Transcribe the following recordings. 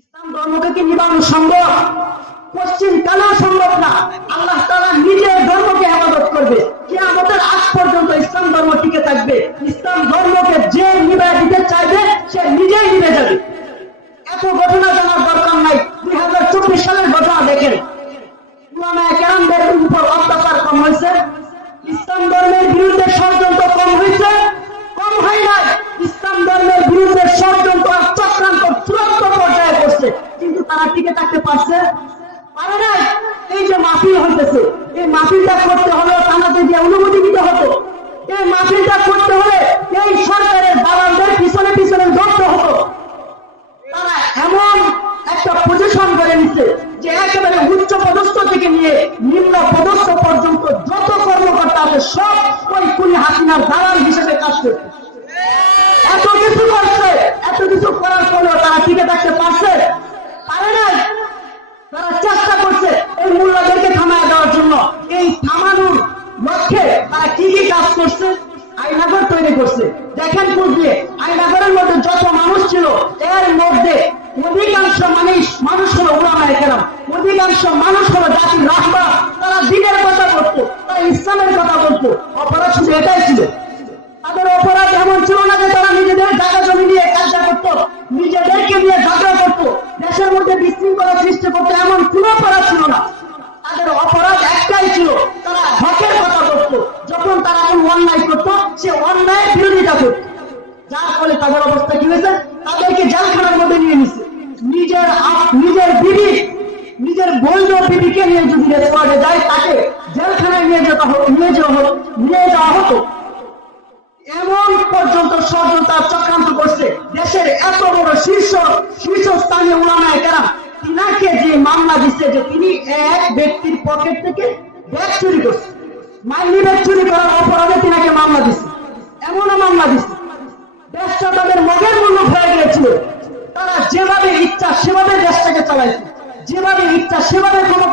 ইসলাম ধর্মকে কি নিবানো সম্ভব, পশ্চিম কালেও সম্ভব না, আল্লাহ তারা নিজের ধর্মকে হেফাজত করবে। কে আমাদের আজ পর্যন্ত ইসলাম ধর্ম টিকে থাকবে। ইসলাম ধর্মকে যে নিবে দিতে চাইবে, সে নিজেই নিবে যাবে। এত ঘটনা জানার দরকার নাই। দুই হাজার চব্বিশ সালের ঘটনা দেখেন। কেরামদের উপর অত্যাচার কম হয়েছে। ইসলাম ধর্মের বিরুদ্ধে ষড়যন্ত্র কম হয়েছে। কম হয় নাই। ইসলাম ধর্মের বিরুদ্ধে ষড়যন্ত্র চক্রান্ত চূড়ান্ত পর্যায়ে তারা টিকে থাকতে পারছে। পারে নাই। এই যে মাহফিল হইতেছে, এই মাহফিলটা করতে হলে তাদের দিয়ে অনুমতি দিতে হতো, এই মাহফিলটা করতে হলে এই সরকারের দালালদের পিছনে পিছনে ধরতে হতো। তারা এমন একটা পজিশন করে নিচ্ছে যে একেবারে উচ্চ পদস্থ থেকে নিয়ে নিম্ন পদস্থ পর্যন্ত যত কর্মকর্তা আছে, সব ওই কুলি হাসিনার দালাল হিসেবে কাজ করছে। এত কিছু করছে, এত কিছু করার পরেও তারা টিকে থাকতে পারছে। পারে নাই তারা চেষ্টা করছে এই মূল্যদেরকে থামায় দেওয়ার জন্য। এই থামানোর লক্ষ্যে তারা কি কি কাজ করছে? আইনাগর তৈরি করছে। দেখেন দিয়ে আইনাগরের মধ্যে যত মানুষ ছিল, এর মধ্যে অধিকাংশ মানুষ মানুষ হলো ওলামায় কেরাম। অধিকাংশ মানুষ হলো জাতির রাহবা তারা দিনের কথা বলতো, তারা ইসলামের কথা বলতো। অপরাধ শুধু এটাই ছিল। তাদের অপরাধ এমন ছিল না যে তারা নিজেদের জায়গা জমি নিয়ে কাজটা করতো, নিজেদেরকে নিয়ে ঝগড়া করতো দেশের মধ্যে বিশৃঙ্খলা সৃষ্টি করতো এমন কোনো অপরাধ ছিল না তাদের অপরাধ একটাই ছিল তারা হকের কথা বলতো যখন তারা কোনো অন্যায় করতো সে অন্যায়ের বিরোধিতা করতো যার ফলে তাদের অবস্থা কি হয়েছে তাদেরকে জেলখানার মধ্যে নিয়ে নিছে নিজের আপ- নিজের বিবি নিজের বৈধ বিবিকে নিয়ে যদি রেস্টুরেন্টে যায় তাকে জেলখানায় নিয়ে যেতে হতো নিয়ে যাওয়া হতো। এমন পর্যন্ত ষড়যন্ত্র চক্রান্ত করছে দেশের এত বড় শীর্ষ, শীর্ষস্থানীয় উলামায় কেরাম। তিনাকে যে মামলা দিচ্ছে যে তিনি এক ব্যক্তির পকেট থেকে ব্যাগ চুরি করছে। মাইনি ব্যাগ চুরি করার অপরাধে তিনাকে মামলা দিচ্ছে। এমনও মামলা দিচ্ছে। দেশটা তাদের মগের মূল্য হয়ে গিয়েছিল তারা যেভাবে ইচ্ছা সেভাবে দেশটাকে চালাইছে। যেভাবে ইচ্ছা সেভাবে ক্ষমতা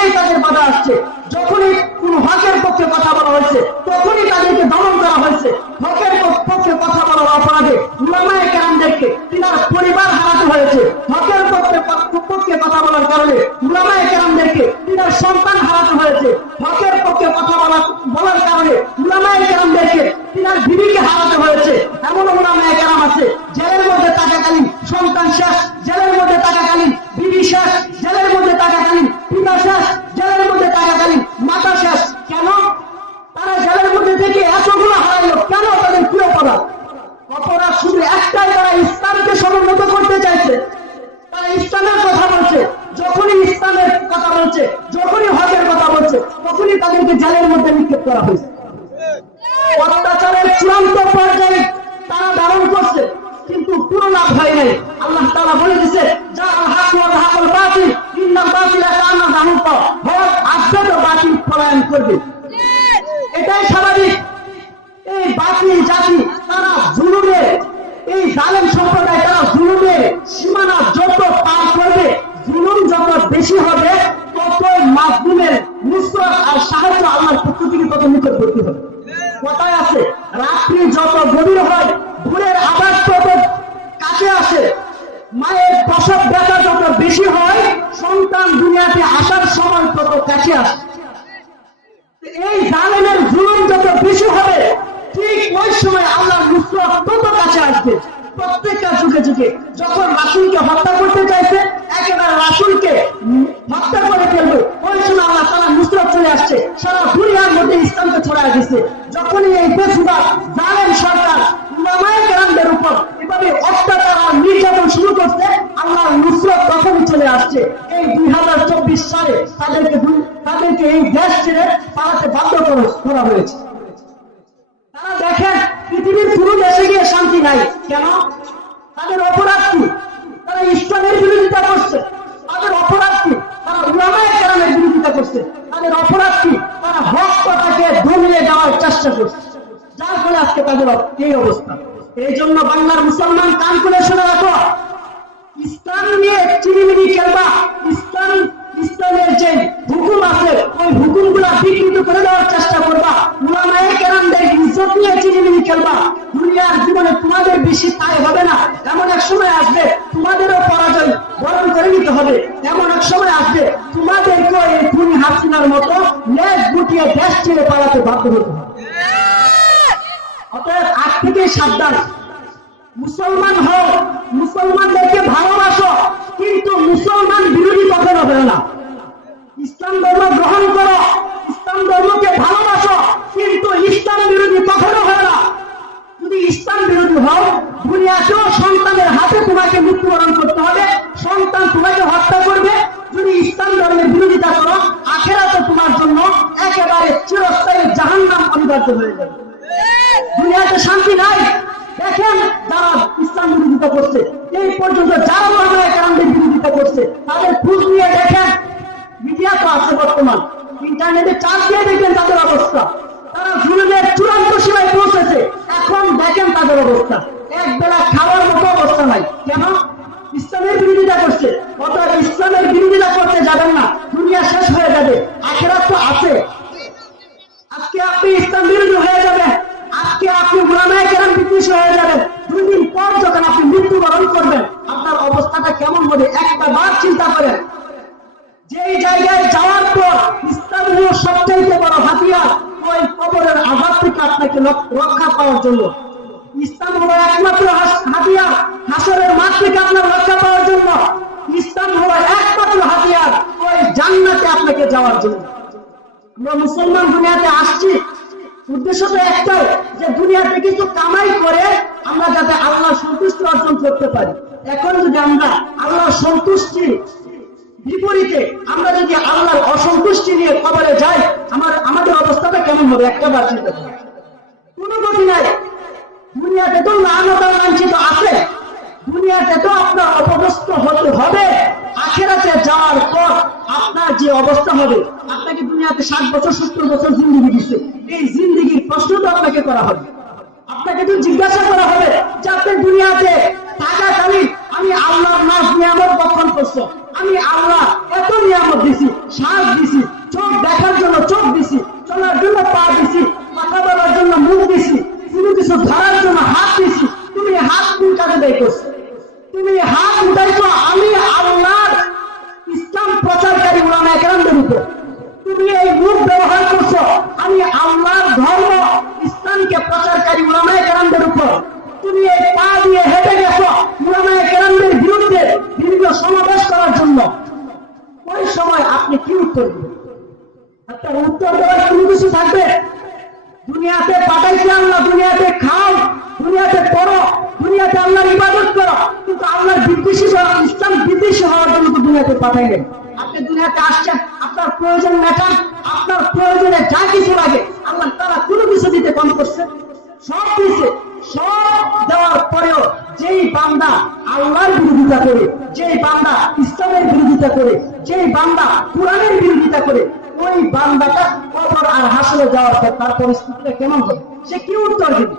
করতে তাদের বাধা আসছে। যখনই কোন হকের পক্ষে কথা বলা হয়েছে তখনই তাদেরকে দমন করা হয়েছে হকের পক্ষে কথা বলার অপরাধে উলামায়ে কেরামদেরকে তিনার পরিবার হারাতে হয়েছে হকের পক্ষে পক্ষে কথা বলার কারণে উলামায়ে কেরামদেরকে তিনার সন্তান হারাতে হয়েছে হকের পক্ষে কথা বলা বলার কারণে উলামায়ে কেরামদেরকে তিনার বিবিকে হারাতে হয়েছে এমন উলামায়ে কেরাম আছে জেলের মধ্যে থাকাকালীন সন্তান শেষ জেলের মধ্যে থাকাকালীন বিবি শেষ জেলের মধ্যে থাকাকালীন পিতা শেষ জেলের মধ্যে থাকাকালীন মাতা শেষ কেন তারা জেলের মধ্যে থেকে এতগুলো হারাইলো কেন তাদের কি অপরাধ অপরাধ শুধু একটাই তারা ইসলামকে সমুন্নত করতে চাইছে তারা ইসলামের কথা বলছে যখনই ইসলামের কথা বলছে যখনই হজের কথা বলছে, তখনই তাদেরকে জেলের মধ্যে নিক্ষেপ করা হয়েছে। অত্যাচারের চূড়ান্ত পর্যায়ে তারা ধারণ করছে, কিন্তু কোনো লাভ হয় নাই। আল্লাহ তারা বলে দিছে সীমানা যত পার করবে, জুলুম যত বেশি হবে মাজলুমের নুসরত আর সাহায্য আল্লাহর পক্ষ থেকে তত নিকটবর্তী হবে কথায় আছে, রাত্রি যত গভীর হয়, ভোরের আবাস তত কাছে আসে। মায়ের প্রসব ব্যথা যত বেশি হয়, সন্তান দুনিয়াতে আসার সময় তত কাছে আসে। এই জালেমের জুলুম যত বেশি হবে, ঠিক ওই সময় আল্লাহ নুসরত তত কাছে আসবে। প্রত্যেকটা যুগে যুগে যখন রাসুলকে হত্যা করতে চাইছে, একেবারে রাসুলকে হত্যা করে ফেলবে। ওই সময় আল্লাহ তারা নুসরত চলে আসছে। সারা দুনিয়ার মধ্যে ইসলামকে ছড়ায় দিচ্ছে যখনই এই বেসুবাদ জালেম সরকার কেরামদের উপর এভাবে অত্যাচার আর নির্যাতন শুরু করছে আল্লাহর নুসরত তখনই চলে আসছে। এই দুই হাজার চব্বিশ সালে তাদেরকে তাদেরকে এই দেশ ছেড়ে পালাতে বাধ্য করা হয়েছে। তারা দেখেন, পৃথিবীর পুরো দেশে গিয়ে শান্তি নাই। কেন? তাদের অপরাধ কি? তারা ইসলামের বিরোধিতা করছে তাদের অপরাধ কি তারা উলামায়ে বিরোধিতা করছে। তাদের অপরাধ কি? তারা হক কথাকে দমিয়ে দেওয়ার চেষ্টা করছে। যার ফলে আজকে তাদের এই অবস্থা। এই জন্য বাংলার মুসলমান কান খুলে শুনে রাখো। ইসলাম নিয়ে চিনিমিনি খেলবা। ইসলাম, ইসলামের যে হুকুম আছে, ওই হুকুমগুলা বিকৃত করে দেওয়ার চেষ্টা করবা। ইজ্জত নিয়ে চিনিমিনি খেলবা। দুনিয়ার জীবনে তোমাদের বেশি তাই হবে না। এমন এক সময় আসবে, তোমাদেরও পরাজয় বরণ করে নিতে হবে এমন এক সময় আসবে তোমাদেরকেও এই খুনি হাসিনার মতো লেজ গুটিয়ে দেশ ছেড়ে পালাতে বাধ্য হতে হবে। অতএব আজ থেকে সাবধান। মুসলমান হও, মুসলমানদেরকে ভালোবাসো, কিন্তু মুসলমান বিরোধী কখনো হবে না ইসলাম ধর্ম গ্রহণ করো, ইসলাম ধর্মকে ভালোবাসো, কিন্তু ইসলাম বিরোধী কখনো হবে না যদি ইসলাম বিরোধী হও, দুনিয়াতেও সন্তানের হাতে তোমাকে মৃত্যুবরণ করতে হবে, সন্তান তোমাকে হত্যা করবে। যদি ইসলাম ধর্মের বিরোধিতা করো আখেরাতে তোমার জন্য একেবারে চিরস্থায়ী দুনিয়াতে শান্তি নাই। দেখেন যারা ইসলাম বিরোধিতা করছে, এই পর্যন্ত যারা ওলামায়ে কেরামদের বিরোধিতা করছে, তাদের খোঁজ নিয়ে দেখেন মিডিয়া তো আছে বর্তমান। ইন্টারনেটে চার্জ দিয়ে দেখেন তাদের অবস্থা। তারা জুলুমের চূড়ান্ত সীমায় পৌঁছেছে। এখন দেখেন তাদের অবস্থা। এক বেলা খাওয়ার মতো অবস্থা নাই। কেন? ইসলামের বিরোধিতা করছে। অতএব ইসলামের বিরোধিতা করতে যাবেন না। দুনিয়া শেষ হয়ে যাবে। আখেরাত তো আছে। আজকে আপনি ইসলাম হয়ে যাবেন। আজকে আপনি গুলামায় কেরাম হয়ে যাবেন। দুই পর যখন আপনি মৃত্যুবরণ করবেন, আপনার অবস্থাটা কেমন হবে? একটা বার চিন্তা করেন। যেই জায়গায় যাওয়ার পর ইসলাম সবচাইতে বড় হাতিয়ার ওই কবরের আঘাত থেকে আপনাকে রক্ষা পাওয়ার জন্য। ইসলাম হলো একমাত্র হাতিয়ার। হাসরের মাঠ থেকে আপনার রক্ষা পাওয়ার জন্য। ইসলাম হলো একমাত্র হাতিয়ার ওই জান্নাতে আপনাকে যাওয়ার জন্য। আমরা মুসলমান দুনিয়াতে আসছি। উদ্দেশ্য তো একটাই, যে দুনিয়াতে কিছু কামাই করে আমরা যাতে আল্লাহ সন্তুষ্টি অর্জন করতে পারি। এখন যদি আমরা আল্লাহ সন্তুষ্টি বিপরীতে আমরা যদি আল্লাহর অসন্তুষ্টি নিয়ে কবরে যাই, আমার, আমাদের অবস্থাটা কেমন হবে? একটা বার চিন্তা করুন। কোনো গতি নাই। দুনিয়াতে তো লানতার লাঞ্ছিত আছে। দুনিয়াতে তো আপনার অপদস্থ হতে হবে। আখেরাতে যাওয়ার পর আপনার যে অবস্থা হবে, আপনাকে দুনিয়াতে ষাট বছর, সত্তর বছর জিন্দিগি দিচ্ছে। এই জিন্দিগির প্রশ্ন তো আপনাকে করা হবে। আপনাকে তো জিজ্ঞাসা করা হবে যে আপনি দুনিয়াতে থাকাকালীন আমি আল্লাহর নাচ নিয়ামত বক্ষণ করছ। আমি আল্লাহ এত নিয়ামত দিছি শ্বাস দিছি, চোখ দেখার জন্য চোখ দিছি, চলার জন্য পা দিছি কথা বলার জন্য মুখ দিছি কিছু ধরার জন্য হাত দিছি তুমি হাত কোন কাজে ব্যয় করছ তুমি হাত উঠাইছো আমি আল্লাহর ইসলাম প্রচারকারী উলামা একরামদের উপর তুমি এই মুখ ব্যবহার করছ আমি আল্লাহর ধর্ম ইসলামকে প্রচারকারী উলামায়ে কেরামদের উপর তুমি এই পা দিয়ে হেঁটে গেছো উলামায়ে কেরামদের বিরুদ্ধে বিভিন্ন সমাবেশ করার জন্য ওই সময় আপনি কি উত্তর দিবেন একটা উত্তর দেওয়ার কোনো কিছু থাকবে। দুনিয়াতে পাঠাইছে আল্লাহ, দুনিয়াতে খাও, দুনিয়াতে পড়ো, দুনিয়াতে আল্লাহর ইবাদত করো। কিন্তু আল্লাহর বিদ্বেষী ইসলাম বিদ্বেষী হওয়ার জন্য তো দুনিয়াতে পাঠাইলেন। আপনি দুনিয়াতে আসছেন, আপনার প্রয়োজন মেটান আপনার প্রয়োজনে যা কিছু লাগে, আল্লাহ তারা কোনো কিছু দিতে কম করছে। সব দিচ্ছে সব দেওয়ার পরেও যেই বান্দা আল্লাহর বিরোধিতা করে, যেই বান্দা ইসলামের বিরোধিতা করে যেই বান্দা কোরআনের বিরোধিতা করে, ওই বান্দাটা কবর আর হাসলে যাওয়ার পর তার পরিস্থিতিটা কেমন হবে? সে কি উত্তর দিবে?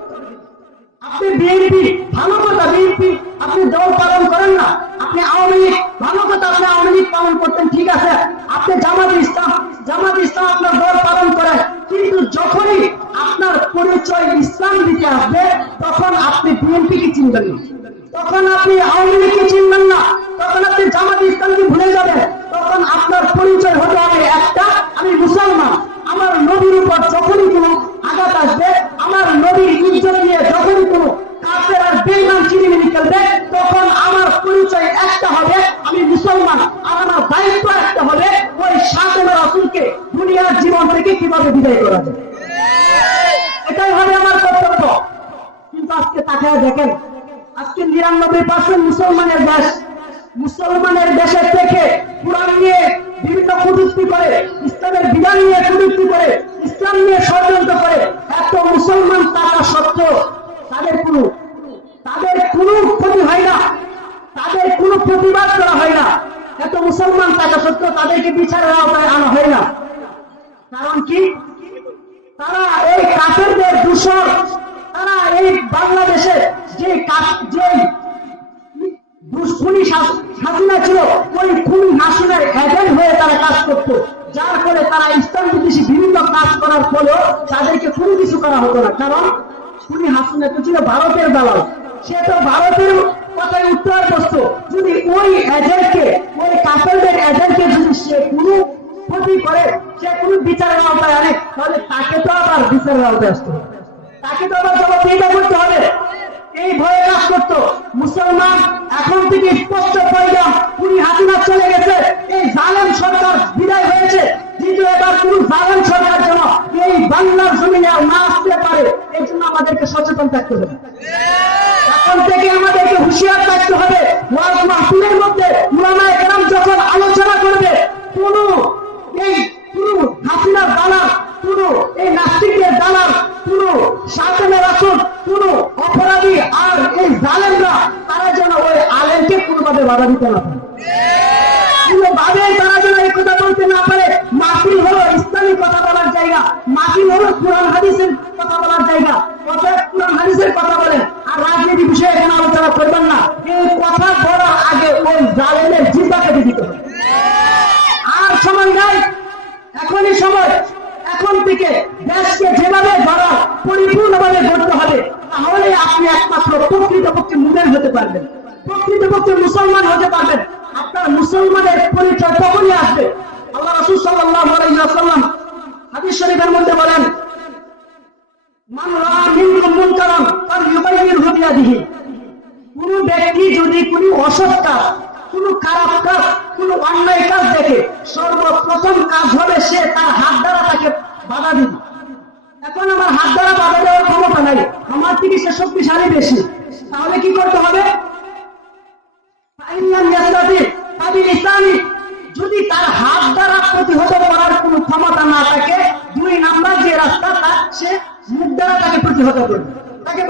আপনি বিএনপি ভালো কথা বিএনপি আপনি দল পালন করেন না। আপনি আওয়ামী লীগ, ভালো কথা আপনি আওয়ামী লীগ পালন করতেন, ঠিক আছে। আপনি জামাত ইসলাম জামাত ইসলাম আপনার দল পালন করেন। কিন্তু যখনই আপনার পরিচয় ইসলাম দিতে আসবে, তখন আপনি বিএনপি কে চিনবেন না। তখন আপনি আওয়ামী লীগকে চিনবেন না। তখন আপনি জামাত ইসলামকে ভুলে যাবেন। তখন আপনার পরিচয় হতে হবে একটা, আমি মুসলমান। আমার নবীর উপর যখনই কোনো আঘাত আসবে, আমার নবীর ইজ্জত নিয়ে যখনই কোনো তখন আমার পরিচয় একটা হবে, আমি মুসলমান। আমার দায়িত্ব একটা হবে, ওই দুনিয়ার জীবন থেকে কীভাবে বিদায় করা যায়। এটাই হবে আমার কর্তব্য। কিন্তু আজকে তাকায় দেখেন, আজকে নিরানব্বই পার্সেন্ট মুসলমানের দেশ, মুসলমানের দেশের থেকে কোরআন নিয়ে বিভিন্ন কুটুক্তি করে, ইসলামের বিধান নিয়ে কুটুক্তি করে, ইসলাম নিয়ে ষড়যন্ত্র করে, এত মুসলমান তারা সত্ত্বেও তাদের কোনো তাদের কোনো ক্ষতি হয় না। তাদের কোনো প্রতিবাদ করা হয় না। এত মুসলমান থাকা সত্ত্বেও তাদেরকে বিচারের আওতায় আনা হয় না। কারণ কি? তারা এই কাফেরদের দূষণ, তারা এই বাংলাদেশে যে কাফ- যে দুষ্খুনি হাসিনা ছিল ওই খুনি হাসিনার এজেন্ট হয়ে তারা কাজ করতো যার ফলে তারা ইসলাম বিদেশি বিভিন্ন কাজ করার ফলেও তাদেরকে কোনো কিছু করা হতো না। কারণ খুনি হাসিনা তো ছিল ভারতের দালাল। সে তো ভারতের কথায় উত্তর বসত যদি ওই এজেন্টকে, ওই কাপড়দের এজেন্টকে যদি সে কোনো ক্ষতি করে, সে কোনো বিচারের আওতায় আনে, তাহলে তাকে তো আবার বিচারের আওতায় আসতে হবে। তাকে তো আবার জবাবদিহিতা করতে হবে। এই ভয়ে কাজ করতো। মুসলমান এখন থেকে স্পষ্ট পরিণাম পুরি হাসিনা চলে গেছে। এই জালেম সরকার বিদায় হয়েছে। কিন্তু এবার কোন বাগান সরকার যেন এই বাংলার জমিনে আর না আসতে পারে এই জন্য আমাদেরকে সচেতন থাকতে হবে। এখন থেকে আমাদেরকে হুঁশিয়ার থাকতে হবে। ওয়াজ মাহফিলের মধ্যে উলামায়ে কেরাম যখন আলোচনা করবে কোন এই কোন হাসিনার দালাল কোন এই নাস্তিকের দালাল কোন শাসনের আসন কোন অপরাধী আর এই জালেমরা তারা যেন ওই আলেমকে কোনোভাবে বাধা দিতে না পারে কোনোভাবে তারা যেন এই কথা বলতে না পারে মাহফিল হলো ইসলামী কথা বলার জায়গা মাহফিল হলো কোরআন হাদিসের কথা বলার জায়গা অতএব কোরআন হাদিসের কথা বলেন আর রাজনীতি বিষয়ে এখানে আলোচনা করবেন না এই কথা বলার আগে ওই জালেমের জিব্বাকে দিতে হবে আর সময় নাই এখনই সময় এখন থেকে দেশকে যেভাবে গড়া পরিপূর্ণভাবে গড়তে হবে তাহলে আপনি একমাত্র প্রকৃতপক্ষে মুমের হতে পারবেন। প্রকৃতপক্ষে মুসলমান হতে পারবেন। আপনার মুসলমানের পরিচয় তখনই আসবে? আল্লাহ রসুল সাল্লাল্লাহু আলাইহি ওয়াসাল্লাম হাদিস শরীফের মধ্যে বলেন ব্যক্তি যদি কোন খারাপ কাজ অন্যায় কাজ দেখে কাজ হবে সে তার হাত বাধা এখন আমার হাত বাধা দেওয়ার ক্ষমতা নাই। আমার থেকে সে শক্তিশালী বেশি। তাহলে কি করতে হবে? যদি তার হাত দ্বারা প্রতিহত করার কোন ক্ষমতা না থাকে, দুই নাম্বার যে রাস্তা তার সে মুখ দ্বারা তাকে প্রতিহত করবে। তাকে